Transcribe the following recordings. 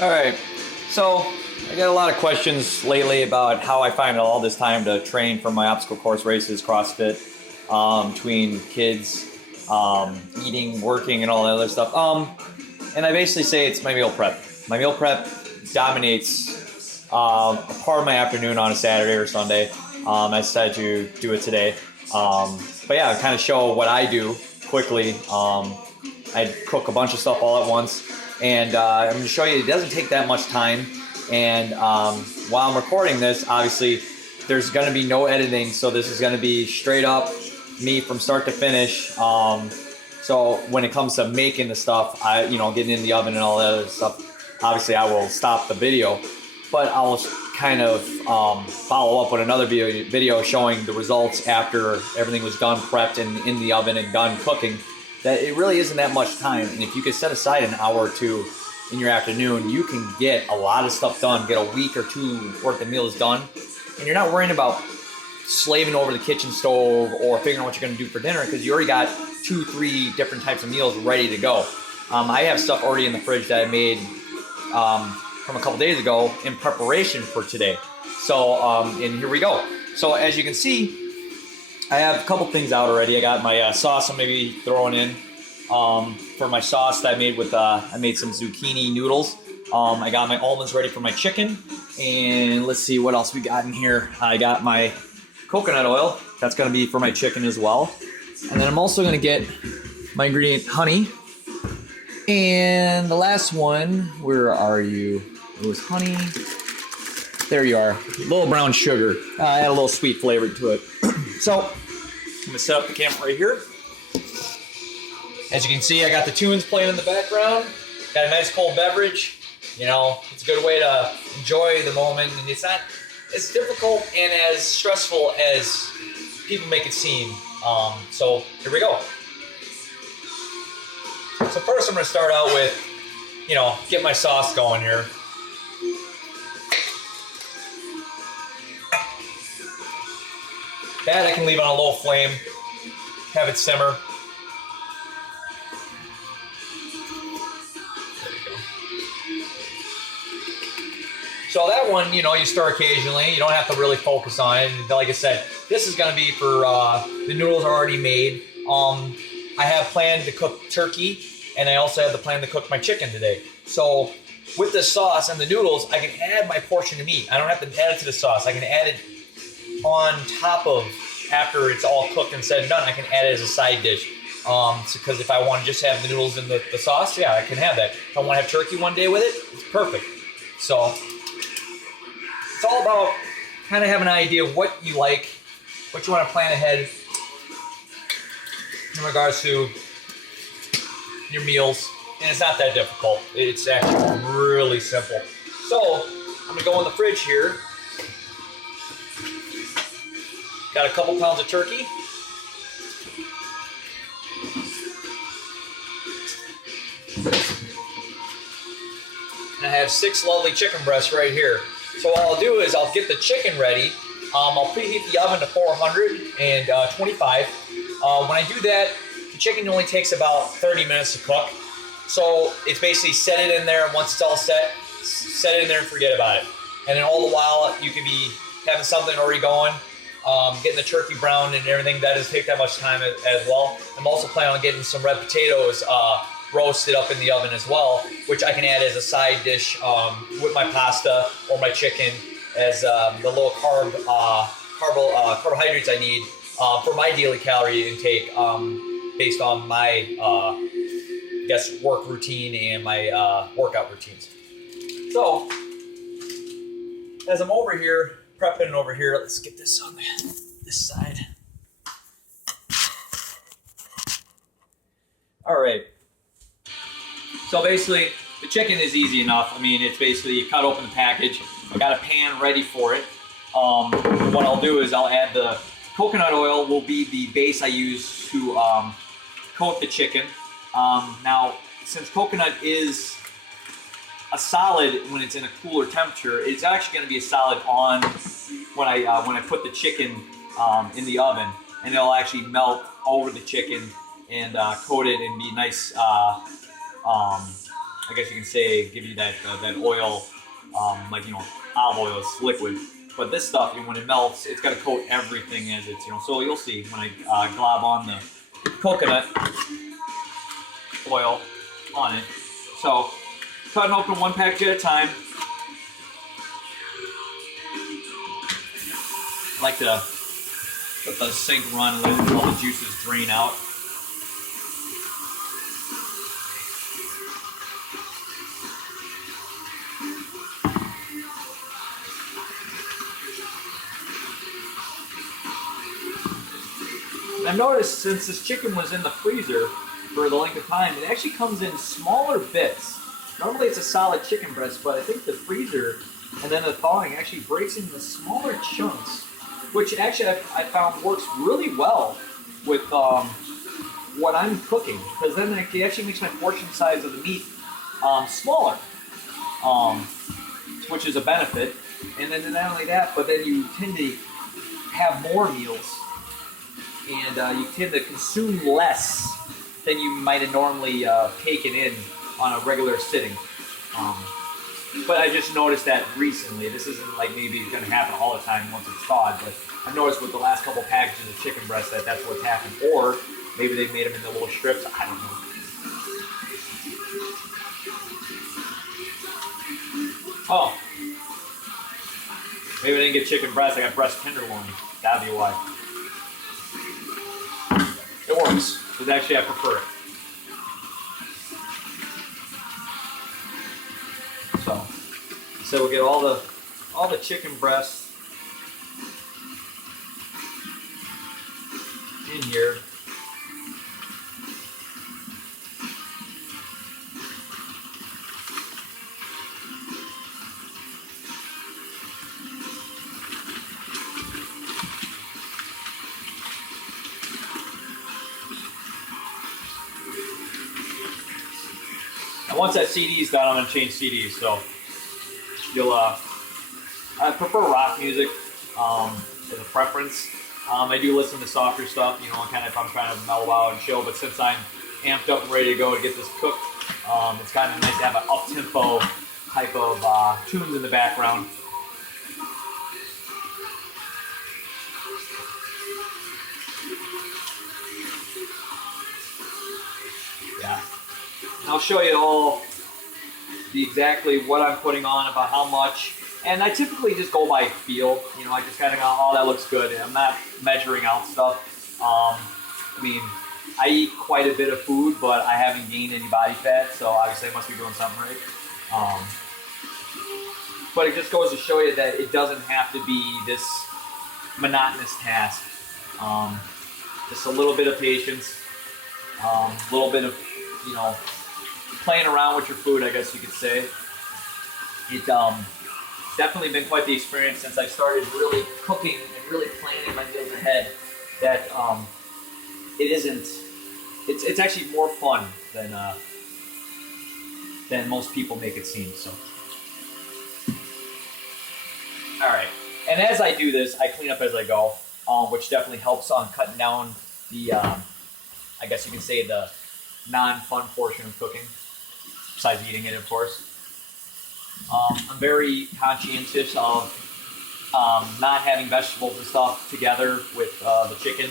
All right, so I got a lot of questions lately about how I find all this time to train for my obstacle course races, CrossFit, between kids, eating, working, and all that other stuff. And I basically say it's my meal prep. My meal prep dominates a part of my afternoon on a Saturday or Sunday. I decided to do it today. But yeah, kind of show what I do quickly. I cook a bunch of stuff all at once. And I'm going to show you it doesn't take that much time. And while I'm recording this, obviously, there's going to be no editing. So this is going to be straight up me from start to finish. So when it comes to making the stuff, getting in the oven and all that other stuff, obviously I will stop the video. But I'll kind of follow up with another video showing the results after everything was done, prepped, and in the oven and done cooking. That it really isn't that much time, and if you could set aside an hour or two in your afternoon, you can get a lot of stuff done, get a week or two worth of meals done, and you're not worrying about slaving over the kitchen stove or figuring out what you're going to do for dinner because you already got 2-3 different types of meals ready to go. I have stuff already in the fridge that I made from a couple days ago in preparation for today. So, and here we go. So as you can see, I have a couple things out already. I got my sauce I'm maybe throwing in for my sauce that I made with, I made some zucchini noodles. I got my almonds ready for my chicken. And let's see what else we got in here. I got my coconut oil. That's going to be for my chicken as well. And then I'm also going to get my ingredient honey. And the last one, where are you? It was honey. There you are. A little brown sugar. Add a little sweet flavor to it. So, I'm going to set up the camera right here. As you can see, I got the tunes playing in the background. Got a nice cold beverage. You know, it's a good way to enjoy the moment. And it's not as difficult and as stressful as people make it seem. So, here we go. So first I'm going to start out with, get my sauce going here. That I can leave on a low flame, have it simmer. There you go. So that one, you stir occasionally. You don't have to really focus on it. And like I said, this is going to be for the noodles are already made. I have planned to cook turkey, and I also have the plan to cook my chicken today. So with the sauce and the noodles, I can add my portion of meat. I don't have to add it to the sauce. I can add it on top of, after it's all cooked and said and done, I can add it as a side dish. Because if I want to just have the noodles and the sauce, yeah, I can have that. If I want to have turkey one day with it, it's perfect. So it's all about kind of having an idea of what you like, what you want to plan ahead in regards to your meals. And it's not that difficult. It's actually really simple. So I'm going to go in the fridge here. Got a couple pounds of turkey. And I have 6 lovely chicken breasts right here. So what I'll do is I'll get the chicken ready. I'll preheat the oven to 425. When I do that, the chicken only takes about 30 minutes to cook. So it's basically set it in there, and once it's all set it in there and forget about it. And then all the while, you could be having something already going. Getting the turkey brown and everything, that doesn't take that much time as well. I'm also planning on getting some red potatoes roasted up in the oven as well, which I can add as a side dish with my pasta or my chicken as the low carbohydrates I need for my daily calorie intake based on my work routine and my workout routines. So as I'm over here prepping over here, let's get this on this side. All right. So basically, the chicken is easy enough. I mean, it's basically you cut open the package. I got a pan ready for it. What I'll do is I'll add the coconut oil. Will be the base I use to coat the chicken. Now, since coconut is a solid when it's in a cooler temperature, it's actually going to be a solid on when I put the chicken in the oven, and it'll actually melt over the chicken and coat it and be nice I guess you can say, give you that oil, like olive oil is liquid. But this stuff, when it melts, it's got to coat everything as it's So you'll see when I glob on the coconut oil on it. So cutting open one package at a time. I like to let the sink run and let all the juices drain out. I've noticed since this chicken was in the freezer for the length of time, it actually comes in smaller bits. Normally it's a solid chicken breast, but I think the freezer and then the thawing actually breaks into smaller chunks, which actually I found works really well with what I'm cooking, because then it actually makes my portion size of the meat smaller, which is a benefit. And then not only that, but then you tend to have more meals, and you tend to consume less than you might have normally taken in on a regular sitting. But I just noticed that recently. This isn't like maybe going to happen all the time once it's thawed, but I've noticed with the last couple packages of chicken breast that's what's happened. Or maybe they made them into little strips. I don't know. Oh. Maybe I didn't get chicken breast. I got breast tenderloin. That'd be why. It works. But actually, I prefer it. So we'll get all the chicken breasts in here. And once that CD's done, I'm gonna change CDs. So you'll I prefer rock music as a preference. I do listen to softer stuff, kind of if I'm trying to mellow out and chill. But since I'm amped up and ready to go to get this cooked, it's kind of nice to have an up-tempo type of tunes in the background. Yeah, and I'll show you all exactly what I'm putting on, about how much, and I typically just go by feel. I just kind of go, oh, that looks good. I'm not measuring out stuff. I mean, I eat quite a bit of food, but I haven't gained any body fat, so obviously I must be doing something right. But it just goes to show you that it doesn't have to be this monotonous task. Just a little bit of patience, a little bit of, playing around with your food, I guess you could say. It definitely been quite the experience since I started really cooking and really planning my meals ahead. That it's actually more fun than most people make it seem. So, all right. And as I do this, I clean up as I go, which definitely helps on cutting down the, I guess you can say, the non-fun portion of cooking. Besides eating it, of course. I'm very conscientious of not having vegetables and stuff together with the chicken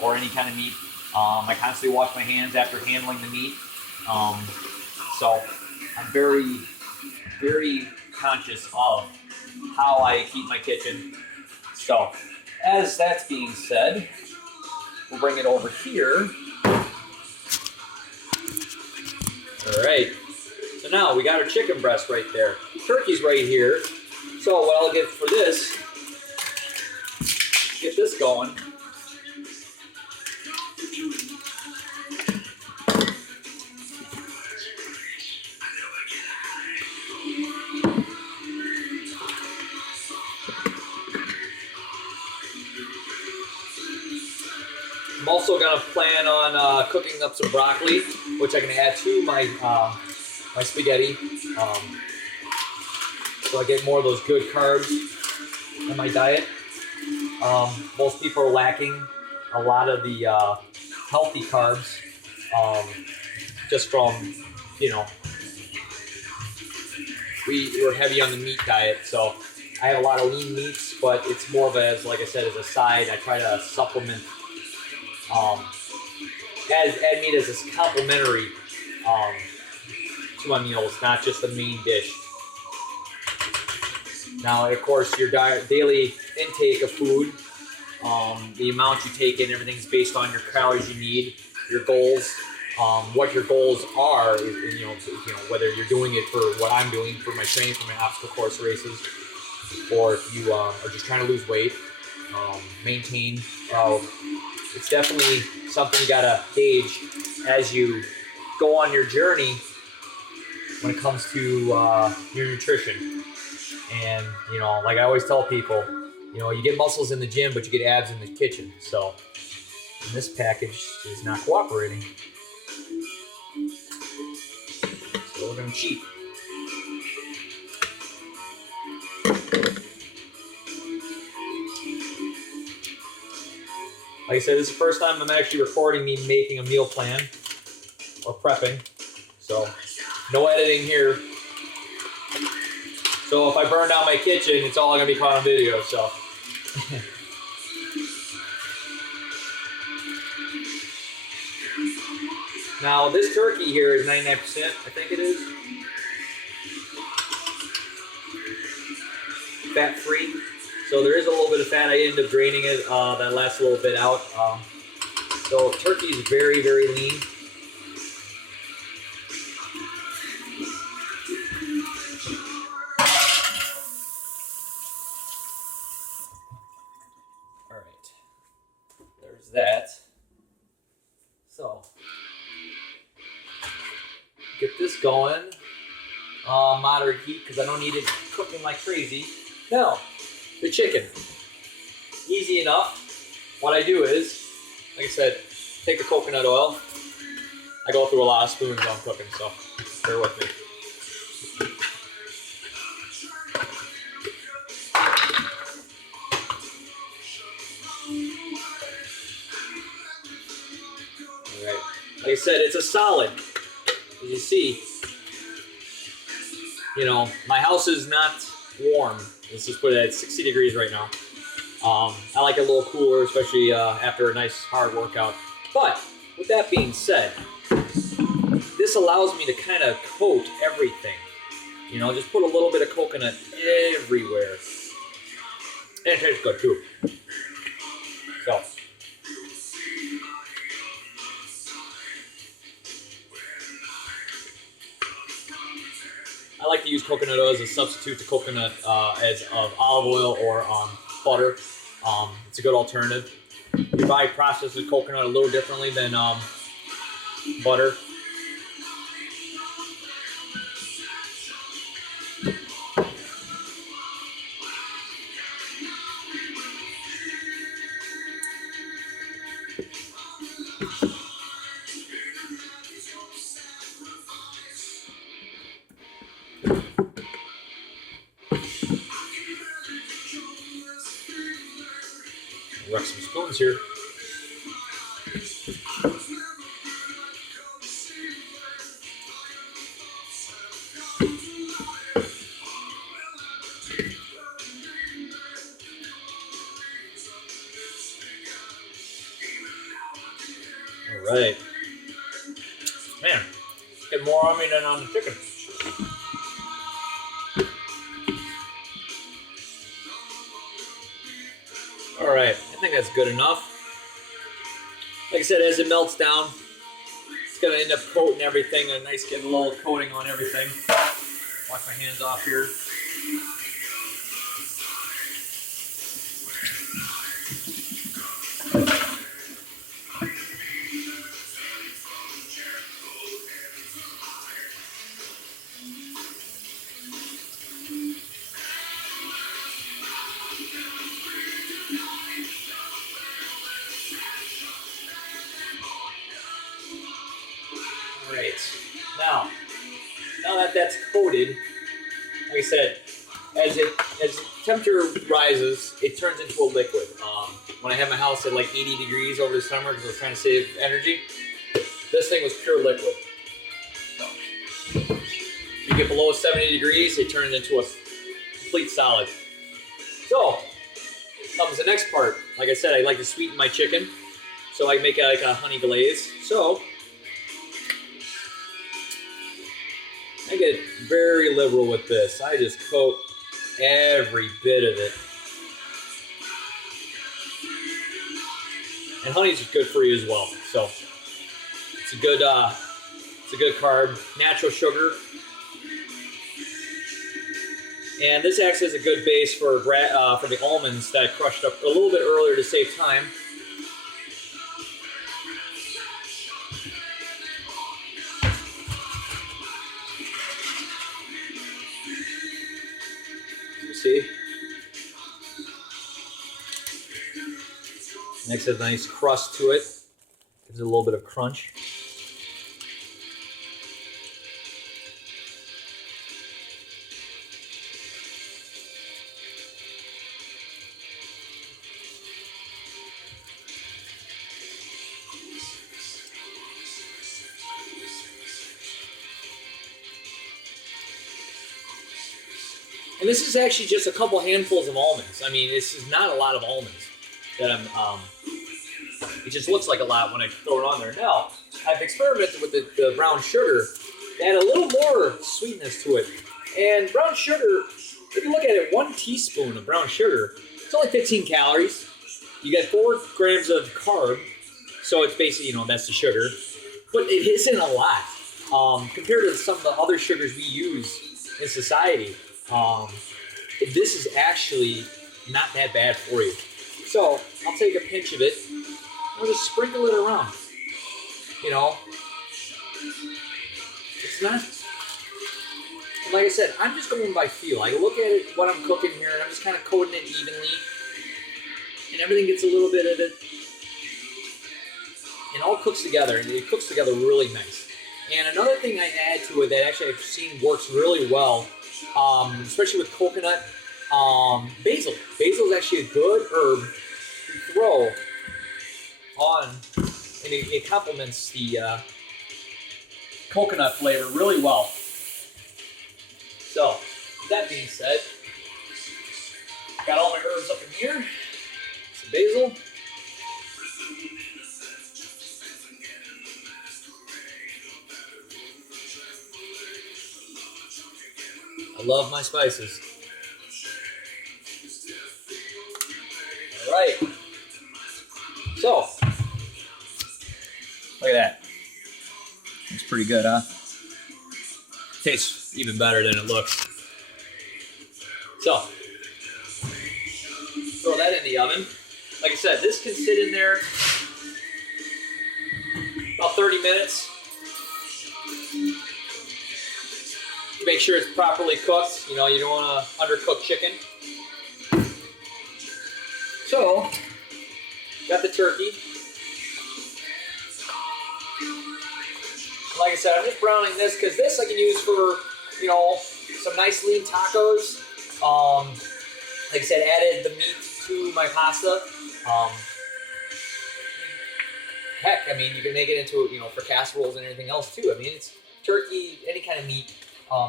or any kind of meat. I constantly wash my hands after handling the meat. So I'm very, very conscious of how I keep my kitchen. So as that's being said, we'll bring it over here. All right. So now we got our chicken breast right there. Turkey's right here. So what I'll get for this, get this going. I'm also gonna plan on cooking up some broccoli, which I can add to my my spaghetti, so I get more of those good carbs in my diet. Most people are lacking a lot of the healthy carbs, just from we're heavy on the meat diet, so I have a lot of lean meats, but it's more of a, like I said, as a side. I try to supplement, add meat as a complementary to my meals, not just the main dish. Now, of course, your daily intake of food, the amount you take in, everything's based on your calories you need, your goals. What your goals are, is, whether you're doing it for what I'm doing for my training, for my obstacle course races, or if you are just trying to lose weight, maintain. It's definitely something you gotta gauge as you go on your journey when it comes to your nutrition. And like I always tell people, you get muscles in the gym, but you get abs in the kitchen. So this package is not cooperating. So we're gonna cheat. Like I said, this is the first time I'm actually recording me making a meal plan or prepping. So no editing here. So if I burn down my kitchen, it's all gonna be caught on video. So. Now this turkey here is 99%, I think it is. Fat free. So there is a little bit of fat. I end up draining it. That lasts a little bit out. So turkey is very, very lean. All right. There's that. So get this going. Moderate heat because I don't need it cooking like crazy. Now, the chicken. Easy enough. What I do is, like I said, take the coconut oil. I go through a lot of spoons while I'm cooking, so bear with me. Alright. Like I said, it's a solid. As you see, my house is not warm. Let's just put it at 60 degrees right now. I like it a little cooler, especially after a nice hard workout. But with that being said, this allows me to kind of coat everything. Just put a little bit of coconut everywhere. And it tastes good too. So. I like to use coconut oil as a substitute to coconut as of olive oil or butter. It's a good alternative. You probably process the coconut a little differently than butter. Wreck some spoons here. All right. Man, get more on me than on the chicken. All right, I think that's good enough. Like I said, as it melts down, it's gonna end up coating everything, a nice getting a little coating on everything. Wash my hands off here. Now that that's coated, like I said, as temperature rises, it turns into a liquid. When I had my house at like 80 degrees over the summer because I was trying to save energy, this thing was pure liquid. So, you get below 70 degrees, it turns into a complete solid. So, comes the next part. Like I said, I like to sweeten my chicken. So I make like a honey glaze. So, I get very liberal with this. I just coat every bit of it. And honey's good for you as well. So, it's a good carb, natural sugar. And this acts as a good base for the almonds that I crushed up a little bit earlier to save time. You see? Next has a nice crust to it. Gives it a little bit of crunch. And this is actually just a couple handfuls of almonds. I mean, this is not a lot of almonds that I'm, it just looks like a lot when I throw it on there. Now, I've experimented with the brown sugar to add a little more sweetness to it. And brown sugar, if you look at it, 1 teaspoon of brown sugar, it's only 15 calories. You get 4 grams of carb, so it's basically, that's the sugar. But it isn't a lot compared to some of the other sugars we use in society. This is actually not that bad for you. So I'll take a pinch of it and I'll just sprinkle it around. It's not, like I said, I'm just going by feel. I look at it, what I'm cooking here, and I'm just kind of coating it evenly. And everything gets a little bit of it. And all cooks together, and it cooks together really nice. And another thing I add to it that actually I've seen works really well, especially with coconut, basil. Basil is actually a good herb to throw on, and it complements the coconut flavor really well. So, with that being said, got all my herbs up in here. Some basil. I love my spices. All right. So, look at that. It's pretty good, huh? Tastes even better than it looks. So, throw that in the oven. Like I said, this can sit in there about 30 minutes. Make sure it's properly cooked. You don't want to undercook chicken. So, got the turkey. Like I said, I'm just browning this because this I can use for, some nice lean tacos. Like I said, added the meat to my pasta. Heck, I mean, you can make it into, for casseroles and everything else too. I mean, it's turkey, any kind of meat.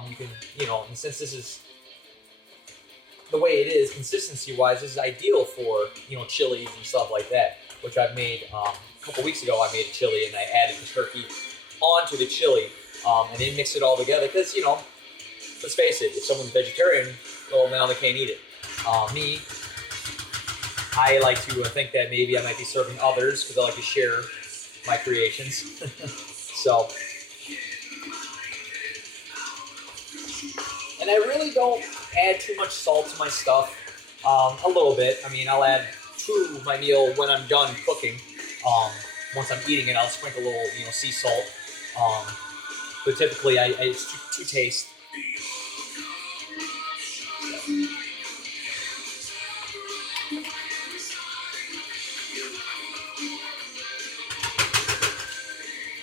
You can, and since this is the way it is, consistency-wise, this is ideal for, chilies and stuff like that, which I've made, a couple weeks ago I made a chili and I added the turkey onto the chili, and then mix it all together, because, let's face it, if someone's vegetarian, well, now they can't eat it. Me, I like to think that maybe I might be serving others, because I like to share my creations. So, and I really don't add too much salt to my stuff. A little bit. I mean, I'll add to my meal when I'm done cooking. Once I'm eating it, I'll sprinkle a little, sea salt. But typically, it's to taste.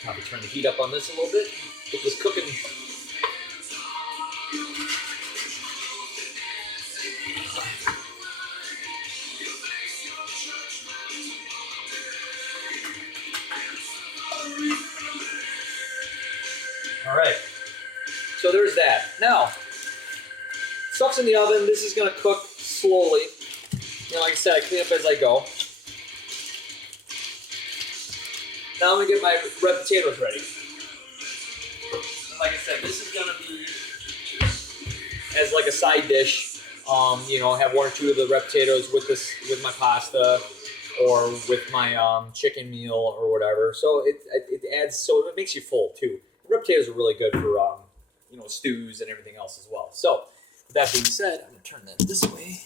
Probably turn the heat up on this a little bit. Get this cooking. All right, so there's that. stuff's in the oven. This is gonna cook slowly. You know, like I said, I clean up as I go. Now I'm gonna get my red potatoes ready. And like I said, this is gonna be as like a side dish. You know, have one or two of the red potatoes with my pasta, or with my chicken meal or whatever. So it adds, so it makes you full too. Red potatoes are really good for you know, stews and everything else as well. So with that being said, I'm gonna turn that this way.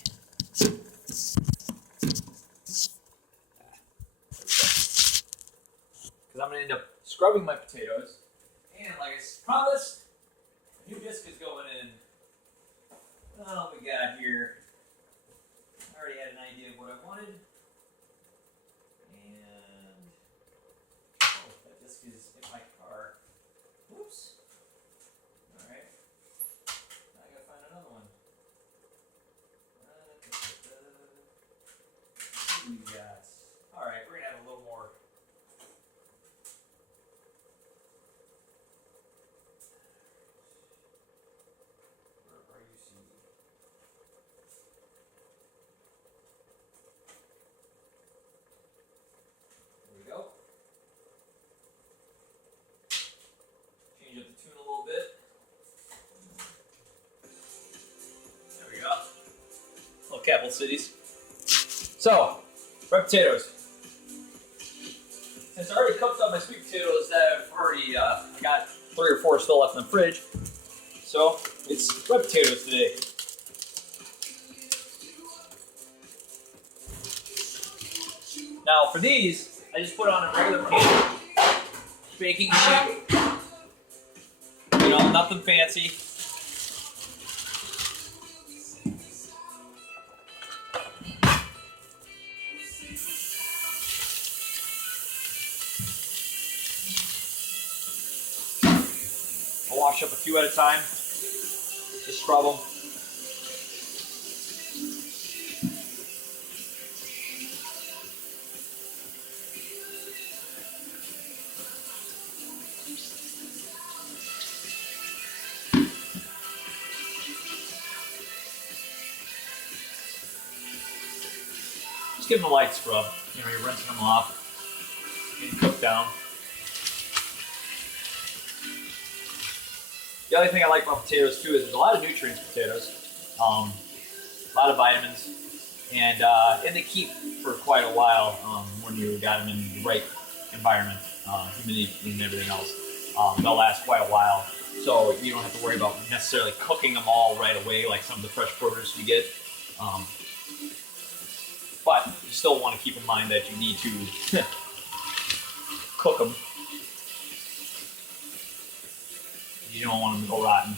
Because I'm gonna end up scrubbing my potatoes, and like I promised, a new disc is going in. Oh, we got here. I already had an idea of what I wanted. And oh, that disc is in my car. Whoops. Alright. Now I gotta find another one. What do we got? Alright, we're gonna have a little more. Change up the tune a little bit. There we go. Little capital cities. So, red potatoes. Since I already cooked up my sweet potatoes, that I've already I got 3 or 4 still left in the fridge. So, it's red potatoes today. Now, for these, I just put on a regular pan, baking sheet. You know, nothing fancy. I'll wash up a few at a time. Just scrub them. Just give them a light scrub. You know, you're rinsing them off, getting cooked down. The other thing I like about potatoes too is there's a lot of nutrients in potatoes, a lot of vitamins, and they keep for quite a while when you got them in the right environment, humidity and everything else. They'll last quite a while, so you don't have to worry about necessarily cooking them all right away like some of the fresh produce you get. But you still want to keep in mind that you need to cook them. You don't want them to go rotten.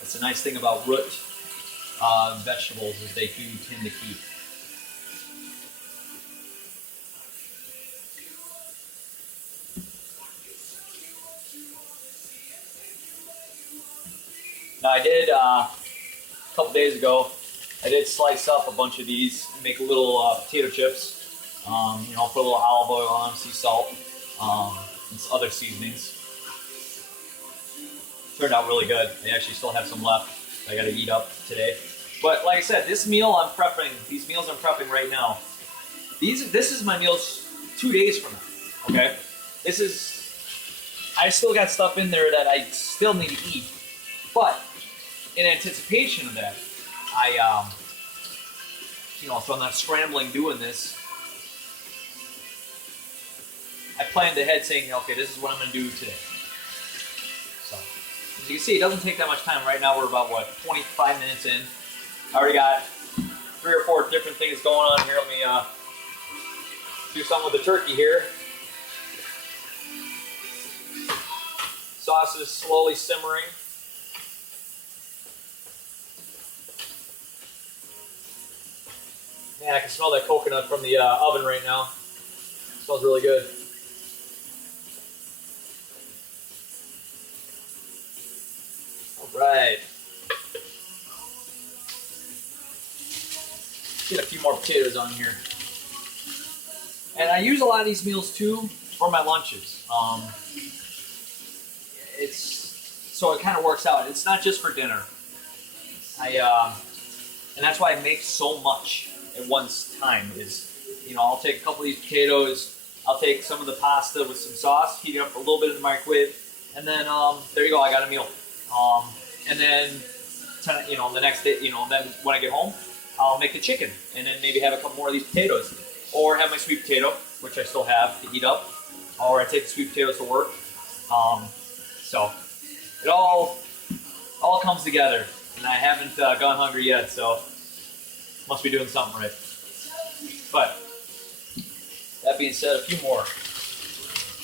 That's the nice thing about root vegetables is they do tend to keep. Now I did, a couple days ago, I did slice up a bunch of these and make little potato chips. You know, put a little olive oil on them, sea salt, and some other seasonings. Turned out really good. I actually still have some left I gotta eat up today. But like I said, this meal I'm prepping, these meals I'm prepping right now, this is my meals 2 days from now, okay? I still got stuff in there that I still need to eat. But in anticipation of that, you know, so I'm not scrambling doing this, I planned ahead saying, okay, this is what I'm going to do today. So, as you can see, it doesn't take that much time. Right now we're about, 25 minutes in. I already got 3 or 4 different things going on here. Let me do something with the turkey here. Sauce is slowly simmering. Man, I can smell that coconut from the oven right now. It smells really good. All right. Get a few more potatoes on here. And I use a lot of these meals too for my lunches. So it kind of works out. It's not just for dinner. And that's why I make so much at one time. I'll take a couple of these potatoes. I'll take some of the pasta with some sauce, heat it up a little bit in the microwave, and then there you go. I got a meal. And then the next day, then when I get home, I'll make the chicken, and then maybe have a couple more of these potatoes, or have my sweet potato, which I still have to heat up, or I take the sweet potatoes to work. So it all comes together, and I haven't gone hungry yet, so must be doing something right. But that being said, a few more.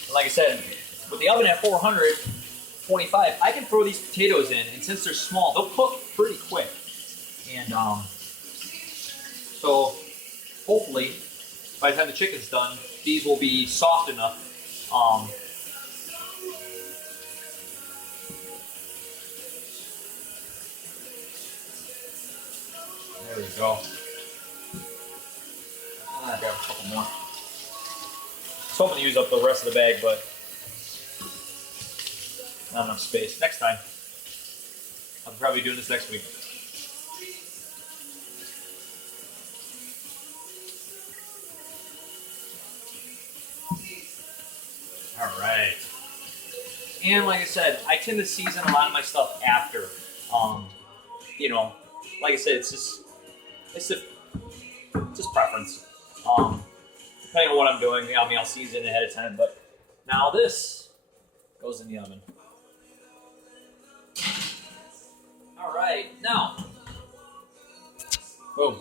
And like I said, with the oven at 425, I can throw these potatoes in, and since they're small, they'll cook pretty quick. And so hopefully, by the time the chicken's done, these will be soft enough. There we go. I'll grab a couple more. I was hoping to use up the rest of the bag, but not enough space. Next time. I'll probably be doing this next week. All right. And like I said, I tend to season a lot of my stuff after. Like I said, it's just preference. Depending on what I'm doing, I'll season ahead of time. But now this goes in the oven. All right, now, boom,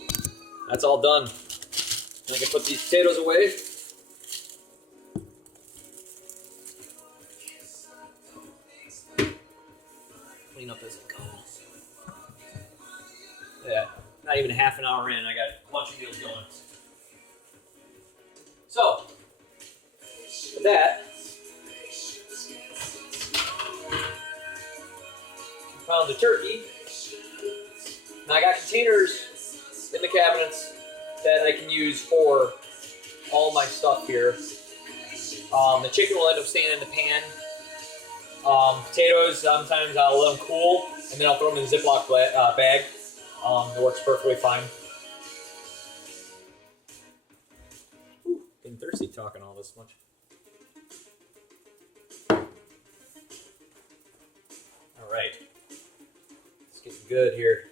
that's all done. I can put these potatoes away. Clean up as it goes. Yeah, not even half an hour in, I got a bunch of meals going. So, with that, found the turkey. Now I got containers in the cabinets that I can use for all my stuff here. The chicken will end up staying in the pan. Potatoes, sometimes I'll let them cool, and then I'll throw them in a Ziploc bag. It works perfectly fine. Ooh, getting thirsty talking all this much. All right, it's getting good here.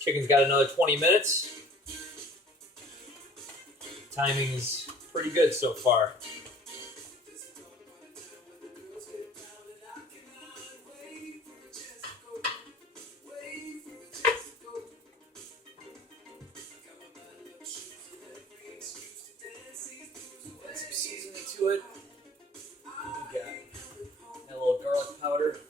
Chicken's got another 20 minutes. Timing's pretty good so far. Add some seasoning to it. We got a little garlic powder.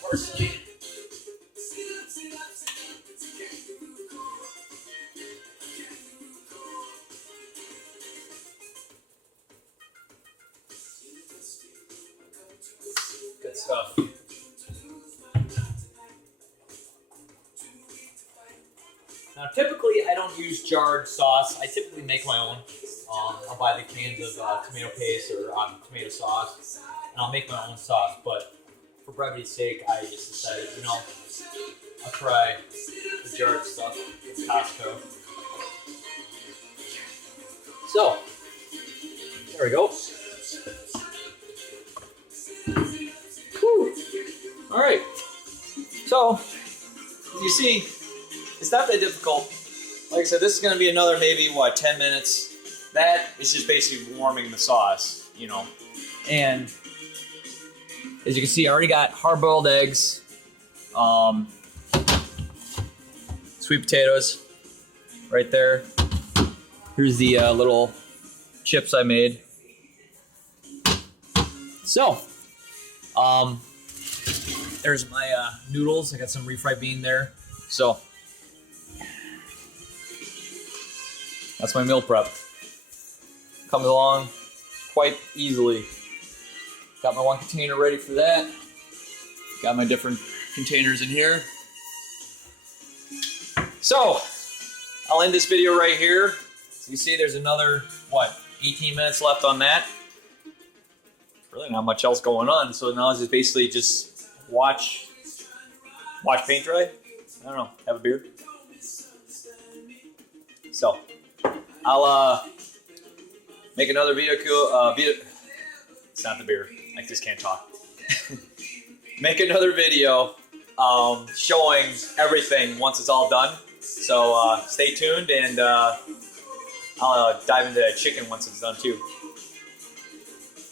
Parsley. Good stuff. Now, typically, I don't use jarred sauce. I typically make my own. I'll buy the cans of tomato paste or tomato sauce, and I'll make my own sauce. But for brevity's sake, I just decided, I'll try the jarred stuff from Costco. So, there we go. Whew. All right. So, as you see, it's not that difficult. Like I said, this is going to be another maybe, 10 minutes. That is just basically warming the sauce, And as you can see, I already got hard-boiled eggs, sweet potatoes right there. Here's the little chips I made. So, There's my noodles. I got some refried bean there. So that's my meal prep. Comes along quite easily. Got my one container ready for that. Got my different containers in here. So I'll end this video right here. So you see there's another, 18 minutes left on that. Really not much else going on. So now it's just basically just watch paint dry. I don't know, have a beer. So I'll make another video. It's not the beer. I just can't talk. Make another video showing everything once it's all done. So stay tuned, and I'll dive into chicken once it's done too.